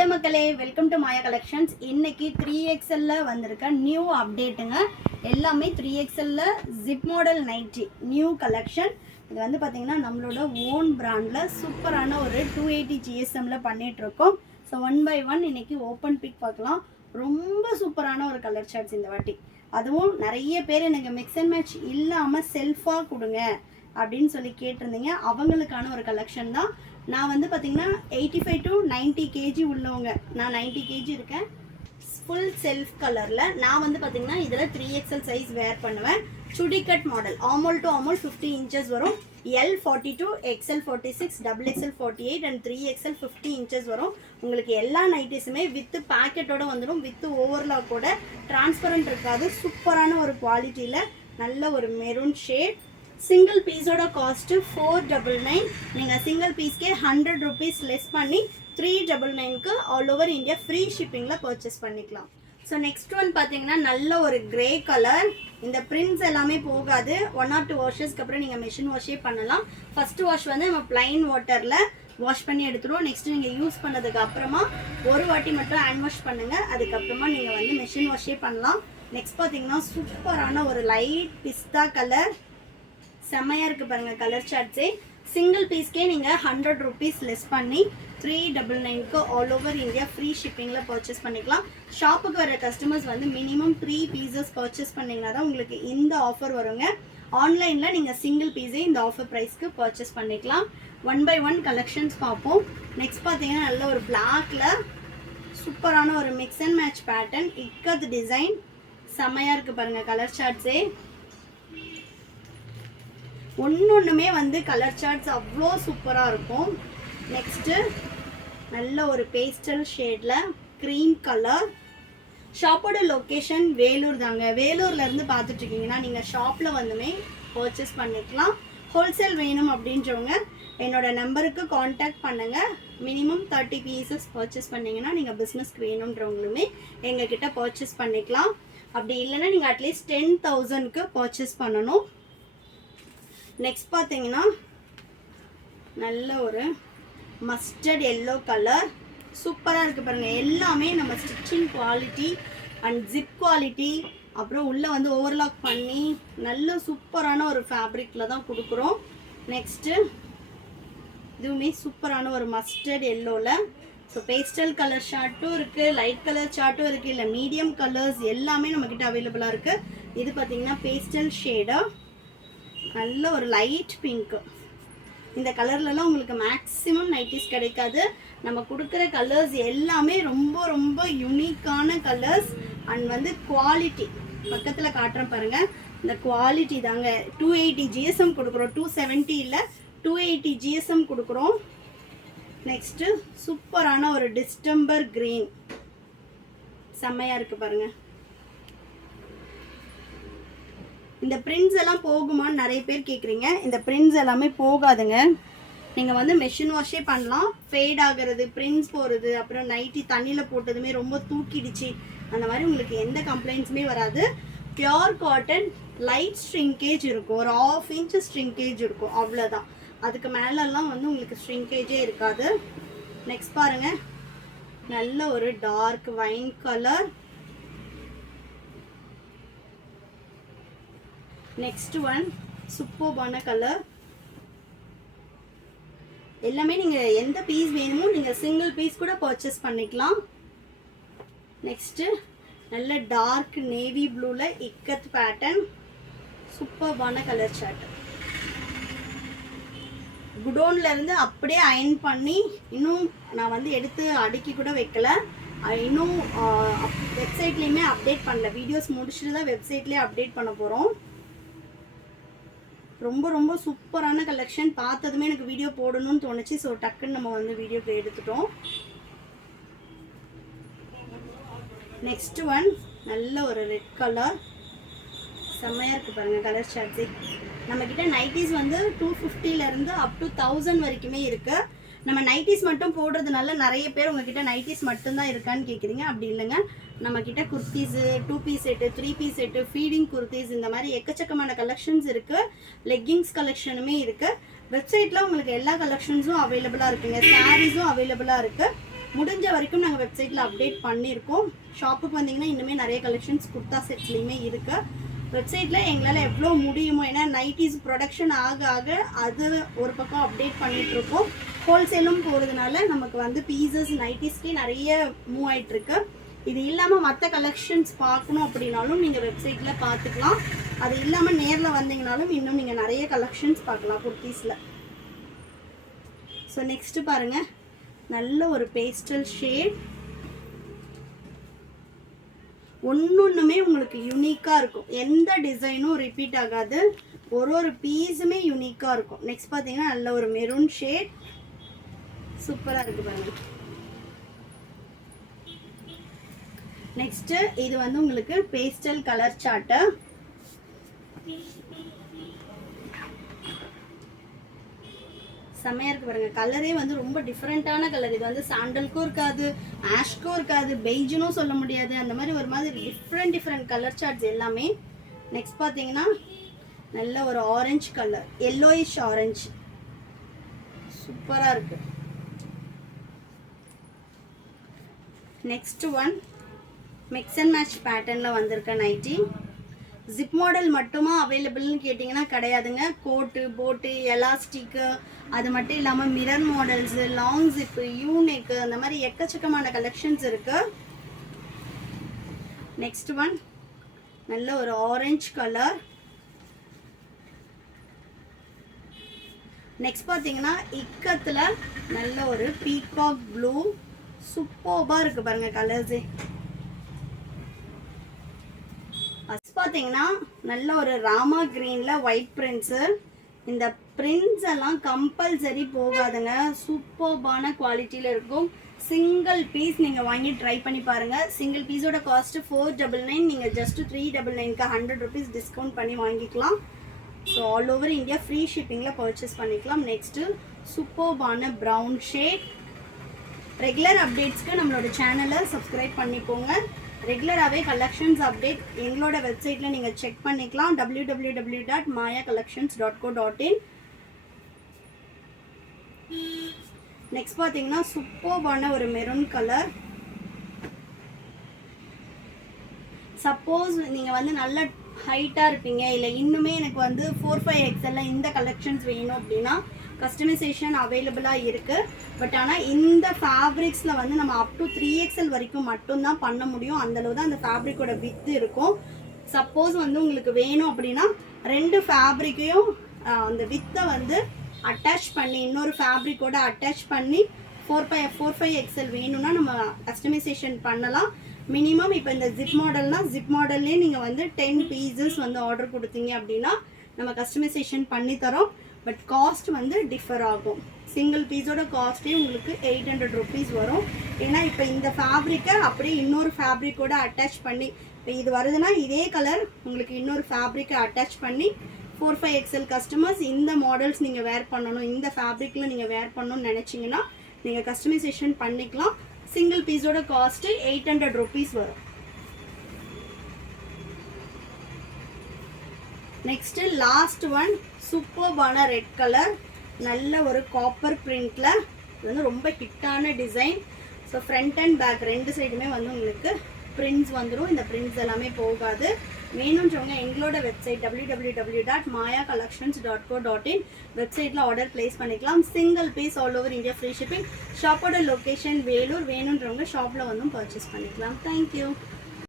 Hello மக்களே, welcome to Maya collections. இன்னைக்கு 3XL வந்திருக்க நியூ அப்டேட்டுங்க. எல்லாமே 3XL zip model nightie new collection. இது வந்து பார்த்தீங்கன்னா நம்மளோட ஓன் பிராண்டில் சூப்பரான ஒரு 280 GSMல பண்ணிகிட்ருக்கோம். ஸோ 1 by 1 இன்னைக்கு ஓப்பன் பிக் பார்க்கலாம். ரொம்ப சூப்பரான ஒரு கலர் சார்ட்ஸ் இந்த வாட்டி. அதுவும் நிறைய பேர் எனக்கு மிக்ஸ் அண்ட் மேட்ச் இல்லாமல் செல்ஃபாக கொடுங்க அப்படின்னு சொல்லி கேட்டிருந்தீங்க. அவங்களுக்கான ஒரு கலெக்ஷன் தான். நான் வந்து பார்த்தீங்கன்னா 85 to 90 kg உள்ளவங்க, நான் 90 kg இருக்கேன். ஃபுல் செல்ஃப் கலரில் நான் வந்து பார்த்தீங்கன்னா இதில் 3XL சைஸ் வேர் பண்ணுவேன். சுடி கட் மாடல், ஆமோல் டு ஆமோல் 50 inches வரும். L 42, XL 46, XXL 48 and 3XL 50 inches வரும். உங்களுக்கு எல்லா நைட்டிஸுமே வித் பேக்கெட்டோட வந்துடும், வித் ஓவர்லாக்கோட. டிரான்ஸ்பரண்ட் இருக்காது. சூப்பரான ஒரு குவாலிட்டியில் நல்ல ஒரு மெரூன் ஷேட். சிங்கிள் பீஸோட காஸ்ட்டு 499. நீங்கள் சிங்கிள் பீஸ்க்கே 100 rupees லெஸ் பண்ணி 399க்கு ஆல் ஓவர் இந்தியா ஃப்ரீ ஷிப்பிங்கில் பர்ச்சேஸ் பண்ணிக்கலாம். ஸோ நெக்ஸ்ட் ஒன் பார்த்தீங்கன்னா நல்ல ஒரு கிரே கலர். இந்த பிரிண்ட்ஸ் எல்லாமே போகாது. 1 or 2 வாஷஸ்க்கு அப்புறம் நீங்கள் மிஷின் வாஷே பண்ணலாம். ஃபஸ்ட்டு வாஷ் வந்து நம்ம பிளைன் வாட்டரில் வாஷ் பண்ணி எடுத்துருவோம். நெக்ஸ்ட்டு நீங்கள் யூஸ் பண்ணதுக்கு அப்புறமா ஒரு வாட்டி மட்டும் ஹேண்ட் வாஷ் பண்ணுங்கள். அதுக்கப்புறமா நீங்கள் வந்து மிஷின் வாஷே பண்ணலாம். நெக்ஸ்ட் பார்த்தீங்கன்னா சூப்பரான ஒரு லைட் பிஸ்தா கலர். செம்மையாக இருக்குது பாருங்கள் கலர் சார்ட்ஸே. சிங்கிள் பீஸ்க்கே நீங்கள் 100 rupees லெஸ் பண்ணி 399க்கு ஆல் ஓவர் இந்தியா ஃப்ரீ ஷிப்பிங்கில் பர்ச்சேஸ் பண்ணிக்கலாம். ஷாப்புக்கு வர கஸ்டமர்ஸ் வந்து மினிமம் 3 pieces பர்ச்சேஸ் பண்ணிங்கன்னா தான் உங்களுக்கு இந்த ஆஃபர் வருங்க. ஆன்லைனில் நீங்கள் சிங்கிள் பீஸே இந்த ஆஃபர் ப்ரைஸ்க்கு பர்ச்சேஸ் பண்ணிக்கலாம். 1 by 1 கலெக்ஷன்ஸ் பார்ப்போம். நெக்ஸ்ட் பார்த்தீங்கன்னா நல்ல ஒரு பிளாக்ல சூப்பரான ஒரு mix and match pattern, ikat design. செம்மையாக இருக்குது பாருங்கள் கலர் சார்ட்ஸே. ஒன்றுமே வந்து கலர் சார்ட்ஸ் அவ்வளோ சூப்பராக இருக்கும். நெக்ஸ்ட்டு நல்ல ஒரு பேஸ்டல் ஷேடில் க்ரீம் கலர். ஷாப்போட லொக்கேஷன் வேலூர் தாங்க. வேலூர்லேருந்து பார்த்துட்ருக்கீங்கன்னா நீங்கள் ஷாப்பில் வந்துமே பர்ச்சேஸ் பண்ணிக்கலாம். ஹோல்சேல் வேணும் அப்படின்றவங்க என்னோடய நம்பருக்கு காண்டாக்ட் பண்ணுங்கள். மினிமம் 30 pieces பர்ச்சேஸ் பண்ணிங்கன்னா நீங்கள் பிஸ்னஸ்க்கு வேணுன்றவங்களுமே எங்ககிட்ட பர்ச்சேஸ் பண்ணிக்கலாம். அப்படி இல்லைன்னா நீங்கள் அட்லீஸ்ட் 10,000க்கு பர்ச்சேஸ் பண்ணணும். நெக்ஸ்ட் பார்த்தீங்கன்னா நல்ல ஒரு மஸ்டர்ட் எல்லோ கலர். சூப்பராக இருக்குது பாருங்கள். எல்லாமே நம்ம stitching quality and zip quality, அப்புறம் உள்ளே வந்து ஓவர்லாக் பண்ணி நல்ல சூப்பரான ஒரு ஃபேப்ரிக்கில் தான் கொடுக்குறோம். நெக்ஸ்ட்டு இதுவுமே சூப்பரான ஒரு மஸ்டர்ட் எல்லோவில். ஸோ பேஸ்டல் கலர் ஷார்ட்டும் இருக்குது, லைட் கலர் ஷார்ட்டும் இருக்குது, இல்லை மீடியம் கலர்ஸ் எல்லாமே நம்மக்கிட்ட அவைலபிளாக இருக்குது. இது பார்த்திங்கன்னா பேஸ்டல் ஷேடாக நல்ல ஒரு லைட் பிங்க்கு. இந்த கலர்லலாம் உங்களுக்கு மேக்ஸிமம் நைட்டிஸ் கிடைக்காது. நம்ம கொடுக்குற கலர்ஸ் எல்லாமே ரொம்ப ரொம்ப யூனிக்கான கலர்ஸ் அண்ட் வந்து குவாலிட்டி. பக்கத்தில் காட்டுறேன் பாருங்கள், இந்த குவாலிட்டி தாங்க. 280 GSM கொடுக்குறோம், 270 இல்லை 280 GSM கொடுக்குறோம். நெக்ஸ்ட்டு சூப்பரான ஒரு டிஸ்டம்பர் க்ரீன். செம்மையாக இருக்குது பாருங்கள். இந்த பிரிண்ட்ஸ் எல்லாம் போகுமான்னு நிறைய பேர் கேட்குறீங்க. இந்த பிரிண்ட்ஸ் எல்லாமே போகாதுங்க. நீங்கள் வந்து மெஷின் வாஷே பண்ணலாம். ஃபேட் ஆகிறது, பிரிண்ட்ஸ் போகிறது, அப்புறம் நைட்டி தண்ணியில் போட்டதுமே ரொம்ப தூக்கிடுச்சு, அந்த மாதிரி உங்களுக்கு எந்த கம்ப்ளைண்ட்ஸுமே வராது. பியோர் காட்டன், லைட் ஸ்ட்ரிங்கேஜ் இருக்கும், ஒரு 1/2 inch ஸ்ட்ரிங்கேஜ் இருக்கும், அவ்வளோதான். அதுக்கு மேலெல்லாம் வந்து உங்களுக்கு ஸ்ட்ரிங்கேஜே இருக்காது. நெக்ஸ்ட் பாருங்கள் நல்ல ஒரு dark wine colour. Next one சூப்பர்பான கலர். எல்லாமே நீங்கள் எந்த பீஸ் வேணுமோ நீங்கள் சிங்கிள் பீஸ் கூட பர்ச்சேஸ் பண்ணிக்கலாம். நெக்ஸ்ட்டு நல்ல டார்க் நேவி ப்ளூவில் இக்கத் பேட்டர்ன். சூப்பர்பான கலர் சார்ட். குடோன்லேருந்து அப்படியே அயன் பண்ணி இன்னும் நான் வந்து எடுத்து அடுக்கி கூட வைக்கல. இன்னும் வெப்சைட்லேயுமே அப்டேட் பண்ணல. வீடியோஸ் முடிச்சுட்டு தான் வெப்சைட்லேயே அப்டேட் பண்ண போகிறோம். ரொம்ப ரொம்ப சூப்பரான கலெக்ஷன். பார்த்ததுமே எனக்கு வீடியோ போடணும்னு தோணுச்சு. ஸோ டக்குன்னு நம்ம வந்து வீடியோக்கு எடுத்துட்டோம். நெக்ஸ்ட் ஒன் நல்ல ஒரு ரெட் கலர். செம்மையாக இருக்குது பாருங்கள் கலர் சார்ட்ஸே. நம்மக்கிட்ட நைட்டிஸ் வந்து 250லேருந்து up to 1000 வரைக்குமே இருக்குது. நம்ம நைட்டிஸ் மட்டும் போடுறதுனால நிறைய பேர் உங்ககிட்ட நைட்டிஸ் மட்டும்தான் இருக்கான்னு கேட்குறீங்க. அப்படி இல்லைங்க, நம்மக்கிட்ட kurtis, 2 piece set, 3 piece set, feeding kurtis, இந்த மாதிரி எக்கச்சக்கமான கலெக்ஷன்ஸ் இருக்குது. லெக்கிங்ஸ் கலெக்ஷனுமே இருக்குது. வெப்சைட்டில் உங்களுக்கு எல்லா கலெக்ஷன்ஸும் அவைலபிளாக இருக்குங்க. சாரீஸும் அவைலபிளாக இருக்குது. முடிஞ்ச வரைக்கும் நாங்கள் வெப்சைட்டில் அப்டேட் பண்ணியிருக்கோம். ஷாப்புக்கு வந்தீங்கன்னா இன்னுமே நிறைய கலெக்ஷன்ஸ் குர்தா செட்ஸ்லேயுமே இருக்குது. வெப்சைட்டில் எங்களால் எவ்வளோ முடியுமோ, ஏன்னா நைட்டிஸ் ப்ரொடக்ஷன் ஆக ஆக அது ஒரு பக்கம் அப்டேட் பண்ணிகிட்ருக்கோம். ஹோல்சேலும் போகிறதுனால நமக்கு வந்து பீசஸ் நைட்டிஸ்க்கே நிறைய மூவ் ஆகிட்டுருக்கு. இது இல்லாமல் மற்ற கலெக்ஷன்ஸ் பார்க்கணும் அப்படின்னாலும் நீங்கள் வெப்சைட்டில் பார்த்துக்கலாம். அது இல்லாமல் நேரில் வந்தீங்கனாலும் இன்னும் நீங்கள் நிறைய கலெக்ஷன்ஸ் பார்க்கலாம் குர்த்தீஸில். ஸோ நெக்ஸ்ட்டு பாருங்கள், நல்ல ஒரு பேஸ்டல் ஷேட். ஒன்றுமே உங்களுக்கு யூனிக்காக இருக்கும். எந்த டிசைனும் ரிப்பீட் ஆகாது. ஒரு பீஸுமே யூனிக்காக இருக்கும். நெக்ஸ்ட் பார்த்தீங்கன்னா நல்ல ஒரு மெரூன் ஷேட், சூப்பராக இருக்குது பாருங்கள். நெக்ஸ்ட்டு இது வந்து உங்களுக்கு பேஸ்டல் கலர் சார்ட்டு. செம்மையாக இருக்குது பாருங்கள். கலரே வந்து ரொம்ப டிஃப்ரெண்ட்டான கலர். இது வந்து சாண்டலுக்கும் இருக்காது, ஆஷ்க்கும் இருக்காது, பெய்ஜுனும் சொல்ல முடியாது. அந்த மாதிரி ஒரு மாதிரி டிஃப்ரெண்ட் கலர் சார்ட்ஸ் எல்லாமே. நெக்ஸ்ட் பார்த்தீங்கன்னா நல்ல ஒரு ஆரஞ்சு கலர், எல்லோயிஷ் ஆரஞ்சு, சூப்பராக இருக்குது. Next one mix and match பேட்டர்னில் வந்திருக்க நைட்டி. ஜிப் மாடல் மட்டுமா அவைலபிள்னு கேட்டிங்கன்னா கிடையாதுங்க. கோட்டு, போட்டு, எலாஸ்டிக்கு, அது மட்டும் இல்லாமல் மிரர் மாடல்ஸு, லாங் ஜிப்பு, யூனெக்கு, அந்த மாதிரி எக்கச்சக்கமான கலெக்ஷன்ஸ் இருக்குது. நெக்ஸ்ட் ஒன் நல்ல ஒரு ஆரஞ்சு கலர். நெக்ஸ்ட் பார்த்தீங்கன்னா இக்கத்தில் நல்ல ஒரு பீகாக் ப்ளூ, சூப்பராக இருக்குது பாருங்கள் கலர்ஸே. ஃபஸ்ட் பார்த்தீங்கன்னா நல்ல ஒரு ராமா க்ரீனில் ஒயிட் பிரிண்ட்ஸு. இந்த பிரிண்ட்ஸ் எல்லாம் கம்பல்சரி போகாதுங்க, சூப்பர்பான குவாலிட்டியில் இருக்கும். சிங்கிள் பீஸ் நீங்கள் வாங்கி ட்ரை பண்ணி பாருங்கள். சிங்கிள் பீஸோட காஸ்ட்டு 499. நீங்கள் ஜஸ்ட்டு 399க்கு 100 rupees டிஸ்கவுண்ட் பண்ணி வாங்கிக்கலாம். So all over India free ஷிப்பிங்கில் பர்ச்சேஸ் பண்ணிக்கலாம். நெக்ஸ்ட்டு சூப்பர்பான ப்ரௌன் ஷேட். ரெகுலர் அப்டேட்ஸ்க்கு நம்மளோட சேனலை சப்ஸ்கிரைப் பண்ணிக்கோங்க. ரெகுலராகவே கலெக்ஷன்ஸ் அப்டேட் எங்களோட வெப்சைட்டில் நீங்கள் செக் பண்ணிக்கலாம். www.mayacollections.co.in. நெக்ஸ்ட் பார்த்தீங்கன்னா சூப்பர்பான ஒரு மெரூன் கலர். சப்போஸ் நீங்கள் வந்து நல்ல ஹைட்டாக இருப்பீங்க, இல்லை இன்னுமே எனக்கு வந்து 4-5XL இந்த கலெக்ஷன்ஸ் வேணும் அப்படின்னா கஸ்டமைசேஷன் அவைலபிளாக இருக்குது. பட் ஆனால் இந்த ஃபேப்ரிக்ஸில் வந்து நம்ம அப் டு 3XL வரைக்கும் மட்டும்தான் பண்ண முடியும். அந்தளவு தான் அந்த ஃபேப்ரிக்கோட வித்து இருக்கும். சப்போஸ் வந்து உங்களுக்கு வேணும் அப்படின்னா 2 ஃபேப்ரிக்கையும் அந்த வித்தை வந்து அட்டாச் பண்ணி இன்னொரு ஃபேப்ரிக்கோட அட்டாச் பண்ணி 4-5XL வேணும்னா நம்ம கஸ்டமைசேஷன் பண்ணலாம். மினிமம் இப்போ இந்த ஜிப் மாடல்னால் ஜிப் மாடல்லே நீங்கள் வந்து 10 pieces வந்து ஆர்டர் கொடுத்தீங்க அப்படின்னா நம்ம கஸ்டமைசேஷன் பண்ணி தரோம். பட் காஸ்ட் வந்து டிஃபர் ஆகும். சிங்கிள் பீஸோட காஸ்ட்டே உங்களுக்கு 800 rupees வரும். ஏன்னா இப்போ இந்த ஃபேப்ரிக்கை அப்படியே இன்னொரு ஃபேப்ரிக்கோட அட்டாச் பண்ணி, இப்போ இது வருதுன்னா இதே கலர் உங்களுக்கு இன்னொரு ஃபேப்ரிக்கை அட்டாச் பண்ணி 4-5XL கஸ்டமர்ஸ் இந்த மாடல்ஸ் நீங்கள் வேர் பண்ணணும், இந்த ஃபேப்ரிக்கில் நீங்கள் வேர் பண்ணணும்னு நினச்சிங்கன்னா நீங்கள் கஸ்டமைசேஷன் பண்ணிக்கலாம். சிங்கிள் பீஸோட காஸ்ட்டு 800 rupees வரும். நெக்ஸ்ட்டு லாஸ்ட் ஒன் சூப்பர்பான ரெட் கலர், நல்ல ஒரு காப்பர் பிரிண்டில். இது வந்து ரொம்ப ஹிட்டான design. So front and back 2 சைடுமே வந்து உங்களுக்கு பிரிண்ட்ஸ் வந்துடும். இந்த பிரிண்ட்ஸ் எல்லாமே போகாது. வேணுன்றவங்க எங்களோட வெப்சைட் www.mayacollections.co.in வெப்சைட்டில் ஆர்டர் பிளேஸ் பண்ணிக்கலாம். Single piece all over India free shipping. ஷாப்போட லொக்கேஷன் வேலூர். வேணுன்றவங்க ஷாப்பில் வந்து பர்ச்சேஸ் பண்ணிக்கலாம். தேங்க்யூ.